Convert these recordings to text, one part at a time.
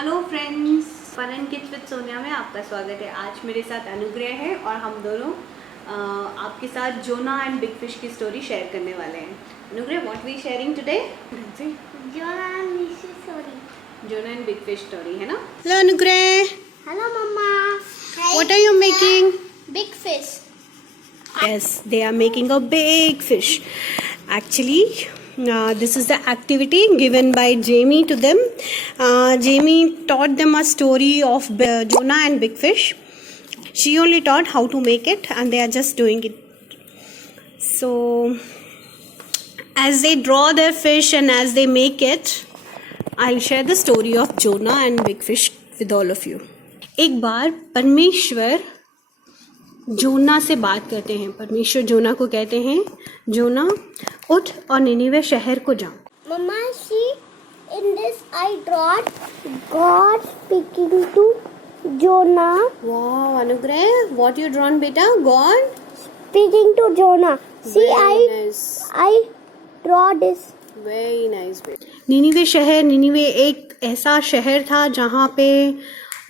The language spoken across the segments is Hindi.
Hello friends, fun and kids with Sonia में आपका स्वागत है। आज मेरे साथ अनुग्रह है और हम दोनों आपके साथ जोना एंड बिग फिश की स्टोरी शेयर करने वाले हैं। Anugrah, what we sharing today? Jonah and big fish story. Jonah and big fish story है ना। Hello Anugrah. Hello mama. What are you making? Big fish. Yes, they are making a big fish. Actually, this is the activity given by Jamie to them. Jamie taught them a story of Jonah and big fish. She only taught how to make it, and they are just doing it. So, as they draw their fish and as they make it, I'll share the story of Jonah and big fish with all of you. एक बार परमेश्वर जोना से बात करते हैं। परमेश्वर जोना को कहते हैं, जोना उठ और निनिवे शहर को जा। मम्मा, see in this I drawed God speaking to Jonah. Wow Anugrah, what you drawn बेटा? God speaking to Jonah. See I draw this. Very nice बेटा। निनिवे शहर, निनिवे एक ऐसा शहर था जहाँ पे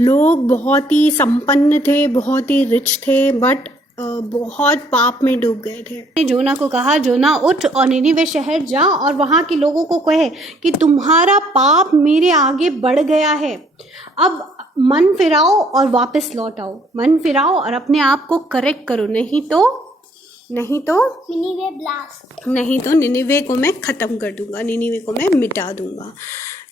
लोग बहुत ही संपन्न थे, बहुत ही रिच थे, बट बहुत पाप में डूब गए थे। जोना को कहा, जोना उठ और निनिवे शहर जा और वहाँ के लोगों को कहे कि तुम्हारा पाप मेरे आगे बढ़ गया है। अब मन फिराओ और वापस लौट आओ। मन फिराओ और अपने आप को करेक्ट करो, नहीं तो निनिवे को मैं ख़त्म कर दूंगा, निनिवे को मैं मिटा दूंगा।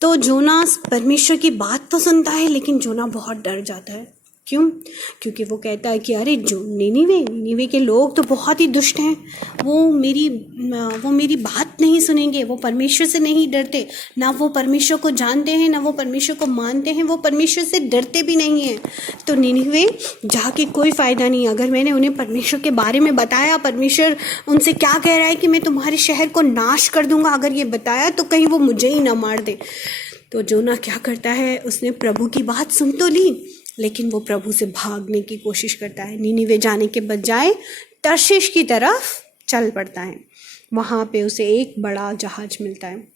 तो जोना परमेश्वर की बात तो सुनता है, लेकिन जोना बहुत डर जाता है। क्यों? क्योंकि वो कहता है कि अरे जो निनिवे के लोग तो बहुत ही दुष्ट हैं। वो मेरी बात नहीं सुनेंगे। वो परमेश्वर से नहीं डरते, ना वो परमेश्वर को जानते हैं, ना वो परमेश्वर को मानते हैं। वो परमेश्वर से डरते भी नहीं हैं। तो निनिवे जाके कोई फ़ायदा नहीं। अगर मैंने उन्हें परमेश्वर के बारे में बताया, परमेश्वर उनसे क्या कह रहा है कि मैं तुम्हारे शहर को नाश कर दूंगा, अगर ये बताया तो कहीं वो मुझे ही ना मार दे। तो जोना क्या करता है, उसने प्रभु की बात सुन तो ली, लेकिन वो प्रभु से भागने की कोशिश करता है। निनिवे जाने के बजाय तर्शीश की तरफ चल पड़ता है। वहाँ पे उसे एक बड़ा जहाज मिलता है।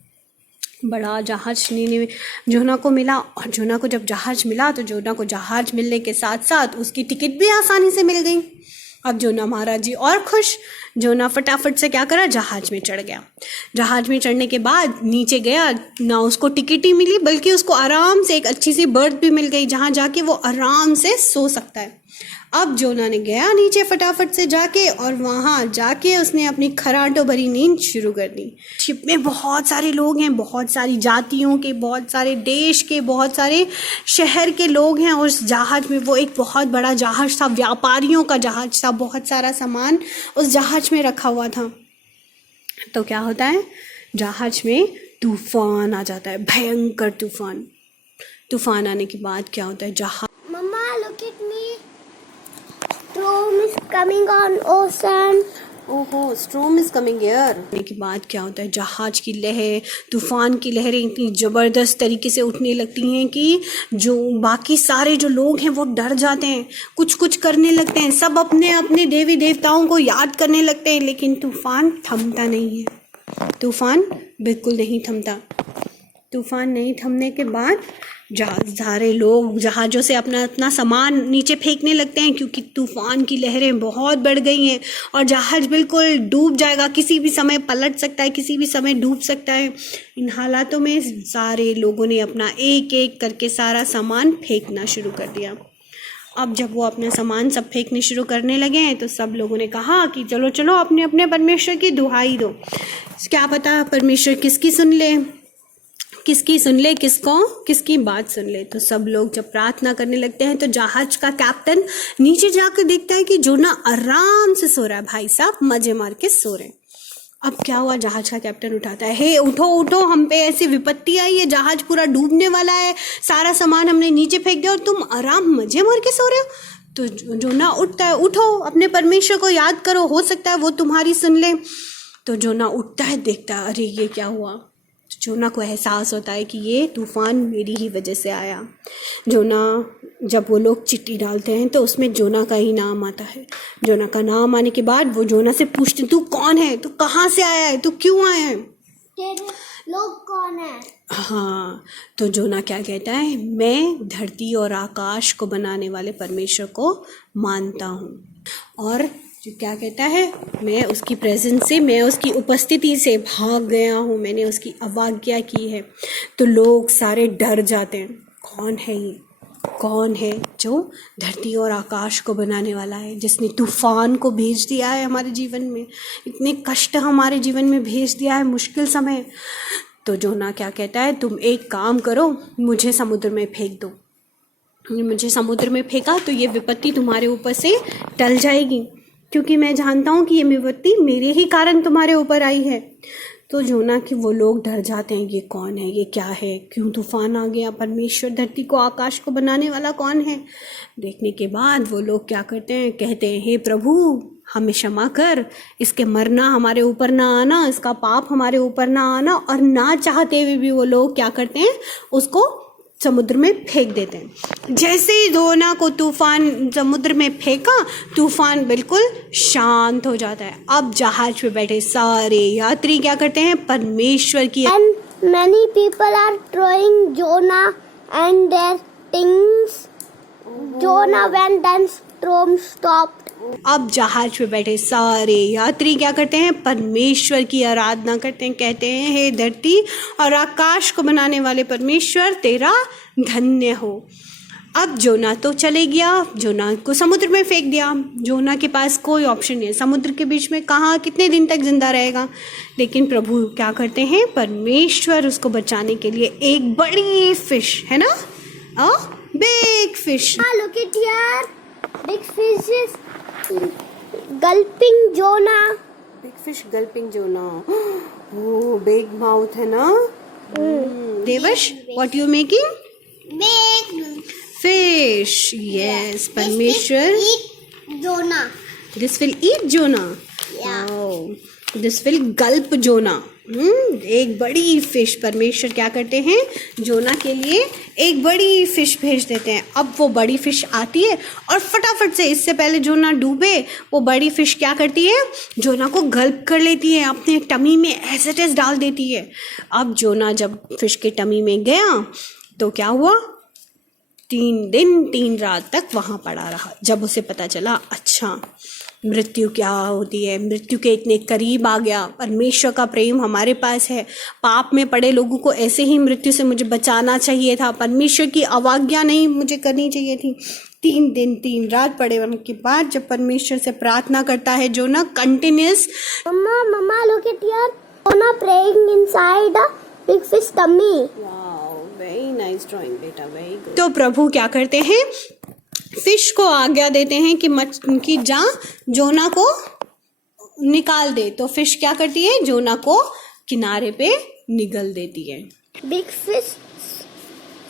बड़ा जहाज निनिवे जोना को मिला, और जोना को जब जहाज मिला तो जोना को जहाज मिलने के साथ साथ उसकी टिकट भी आसानी से मिल गई। अब जोना महाराज जी और खुश। जोना फटाफट से क्या करा, जहाज में चढ़ गया। जहाज में चढ़ने के बाद नीचे गया, ना उसको टिकट ही मिली, बल्कि उसको आराम से एक अच्छी सी बर्थ भी मिल गई, जहाँ जाके वो आराम से सो सकता है। अब जोना ने गया नीचे फटाफट से जाके, और वहाँ जाके उसने अपनी खराटों भरी नींद शुरू कर दी। शिप में बहुत सारे लोग हैं, बहुत सारी जातियों के, बहुत सारे देश के, बहुत सारे शहर के लोग हैं। और उस जहाज में, वो एक बहुत बड़ा जहाज था, व्यापारियों का जहाज था। बहुत सारा सामान उस जहाज में रखा हुआ था। तो क्या होता है, जहाज में तूफान आ जाता है, भयंकर तूफान। तूफान आने के बाद क्या होता है, जहाज Storm is coming on ocean. ओहो, स्ट्रॉम इज कमिंग हियर। के बाद क्या होता है, जहाज की लहर, तूफान की लहरें इतनी ज़बरदस्त तरीके से उठने लगती हैं कि जो बाकी सारे जो लोग हैं वो डर जाते हैं, कुछ करने लगते हैं। सब अपने अपने देवी देवताओं को याद करने लगते हैं, लेकिन तूफान थमता नहीं है। तूफान बिल्कुल नहीं थमता। तूफान नहीं थमने के बाद सारे लोग जहाज़ों से अपना सामान नीचे फेंकने लगते हैं, क्योंकि तूफ़ान की लहरें बहुत बढ़ गई हैं और जहाज़ बिल्कुल डूब जाएगा। किसी भी समय पलट सकता है, किसी भी समय डूब सकता है। इन हालातों में सारे लोगों ने अपना एक एक करके सारा सामान फेंकना शुरू कर दिया। अब जब वो अपना सामान सब फेंकने शुरू करने लगे हैं, तो सब लोगों ने कहा कि चलो चलो अपने अपने परमेश्वर की दुहाई दो। क्या पता परमेश्वर किसकी सुन ले, किसकी बात सुन ले। तो सब लोग जब प्रार्थना करने लगते हैं, तो जहाज का कैप्टन नीचे जाकर देखता है कि जोना आराम से सो रहा है। भाई साहब मजे मार के सो रहे हैं। अब क्या हुआ, जहाज का कैप्टन उठाता है, हे उठो उठो, हम पे ऐसी विपत्ति आई है, जहाज पूरा डूबने वाला है, सारा सामान हमने नीचे फेंक दिया और तुम आराम मजे मार के सो रहे हो। तो जोना उठता है, उठो अपने परमेश्वर को याद करो, हो सकता है वो तुम्हारी सुन ले। तो जोना उठता है, देखता है अरे ये क्या हुआ। जोना को एहसास होता है कि ये तूफ़ान मेरी ही वजह से आया। जोना, जब वो लोग चिट्ठी डालते हैं तो उसमें जोना का ही नाम आता है। जोना का नाम आने के बाद वो जोना से पूछते, तू कौन है, तू कहाँ से आया है, तू क्यों आया है? तेरे लोग कौन है? हाँ, तो जोना क्या कहता है, मैं धरती और आकाश को बनाने वाले परमेश्वर को मानता हूँ। और जो क्या कहता है, मैं उसकी प्रेजेंस से, मैं उसकी उपस्थिति से भाग गया हूँ, मैंने उसकी अवज्ञा की है। तो लोग सारे डर जाते हैं, कौन है ये, कौन है जो धरती और आकाश को बनाने वाला है, जिसने तूफान को भेज दिया है हमारे जीवन में, इतने कष्ट हमारे जीवन में भेज दिया है, मुश्किल समय। तो जोना क्या कहता है, तुम एक काम करो, मुझे समुद्र में फेंक दो। मुझे समुद्र में फेंका तो ये विपत्ति तुम्हारे ऊपर से टल जाएगी, क्योंकि मैं जानता हूँ कि ये विपत्ति मेरे ही कारण तुम्हारे ऊपर आई है। तो जोना कि वो लोग डर जाते हैं, ये कौन है, ये क्या है, क्यों तूफान आ गया, परमेश्वर धरती को आकाश को बनाने वाला कौन है। देखने के बाद वो लोग क्या करते हैं, कहते हैं, हे प्रभु हमें क्षमा कर, इसके मरना हमारे ऊपर ना आना, इसका पाप हमारे ऊपर ना आना। और ना चाहते हुए भी वो लोग क्या करते हैं, उसको समुद्र में फेंक देते हैं। जैसे ही जोना को तूफान समुद्र में फेंका, तूफान बिल्कुल शांत हो जाता है। अब जहाज पे बैठे सारे यात्री क्या करते हैं, परमेश्वर की And many people are throwing Jonah and their things. Jonah went and storm stopped. अब जहाज पे बैठे सारे यात्री क्या करते हैं, परमेश्वर की आराधना करते हैं, कहते हैं, हे धरती और आकाश को बनाने वाले परमेश्वर, तेरा धन्य हो। अब जोना तो चले गया, जोना को समुद्र में फेंक दिया। जोना के पास कोई ऑप्शन नहीं है, समुद्र के बीच में कहाँ कितने दिन तक जिंदा रहेगा। लेकिन प्रभु क्या करते हैं, परमेश्वर उसको बचाने के लिए एक बड़ी फिश, है ना, big fish, Look at here. Big fish is gulping Jonah. Big fish gulping Jonah. Oh big mouth है ना। Devash, what you making? Big fish. Yes, परमेश्वर। eat Jonah. This will eat Jonah. Yeah. This will gulp Jonah. एक बड़ी फिश, परमेश्वर क्या करते हैं, जोना के लिए एक बड़ी फिश भेज देते हैं। अब वो बड़ी फिश आती है और फटाफट से, इससे पहले जोना डूबे, वो बड़ी फिश क्या करती है, जोना को गल्प कर लेती है, अपने टमी में एज इट इज डाल देती है। अब जोना जब फिश के टमी में गया तो क्या हुआ, 3 दिन 3 रात तक वहाँ पड़ा रहा। जब उसे पता चला, अच्छा मृत्यु क्या होती है, मृत्यु के इतने करीब आ गया, परमेश्वर का प्रेम हमारे पास है, पाप में पड़े लोगों को ऐसे ही मृत्यु से मुझे बचाना चाहिए था, परमेश्वर की अवज्ञा नहीं मुझे करनी चाहिए थी। 3 दिन 3 रात पड़े रहने के बाद जब परमेश्वर से प्रार्थना करता है जोना continuous, Mama, look at here. Jonah praying inside a big fish tummy. Very nice drawing बेटा, वेरी गुड। तो प्रभु क्या करते हैं, फिश को आज्ञा देते हैं कि जा जोना को निकाल दे। तो फिश क्या करती है, जोना को किनारे पे निगल देती है। Big fish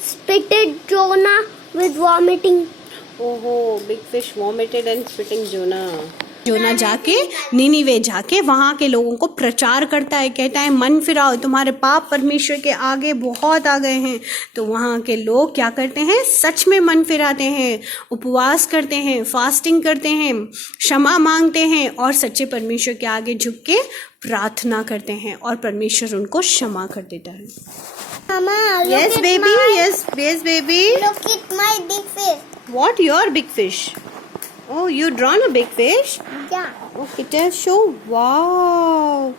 spitted Jonah with vomiting. ओहो, big fish vomited and spitting Jonah. Jonah जाके निनिवे जाके वहाँ के लोगों को प्रचार करता है, कहता है मन फिराओ, तुम्हारे पाप परमेश्वर के आगे बहुत आ गए हैं। तो वहाँ के लोग क्या करते हैं, सच में मन फिराते हैं, उपवास करते हैं, फास्टिंग करते हैं, क्षमा मांगते हैं और सच्चे परमेश्वर के आगे झुक के प्रार्थना करते हैं और परमेश्वर उनको क्षमा कर देता है। Mama, Yes baby, yes baby. Look at my big fish. What your big fish? Oh, you drawn a big fish? Yeah. Okay, tell, show. Wow,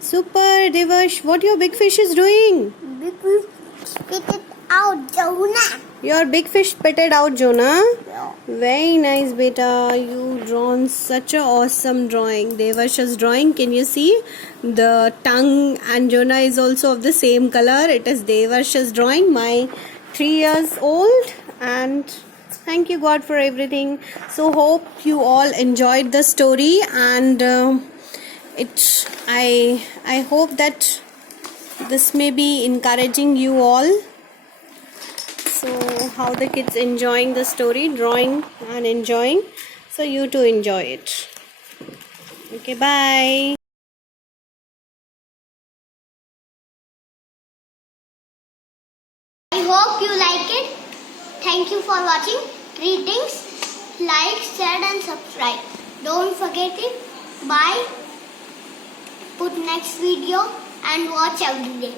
super, Devash. What your big fish is doing? Big fish spit it out, Jonah. Your big fish spitted out Jonah. Yeah. Very nice, beta. You drawn such a awesome drawing. Devash's drawing. Can you see the tongue and Jonah is also of the same color. It is Devash's drawing. My 3 years old, and thank you God for everything. So hope you all enjoyed the story, and I hope that this may be encouraging you all. So how the kids enjoying the story, drawing and enjoying, so you too enjoy it. Okay, bye. I hope you like it. Thank you for watching. Greetings. Like, share and subscribe. Don't forget it. Bye. Put next video and watch every day.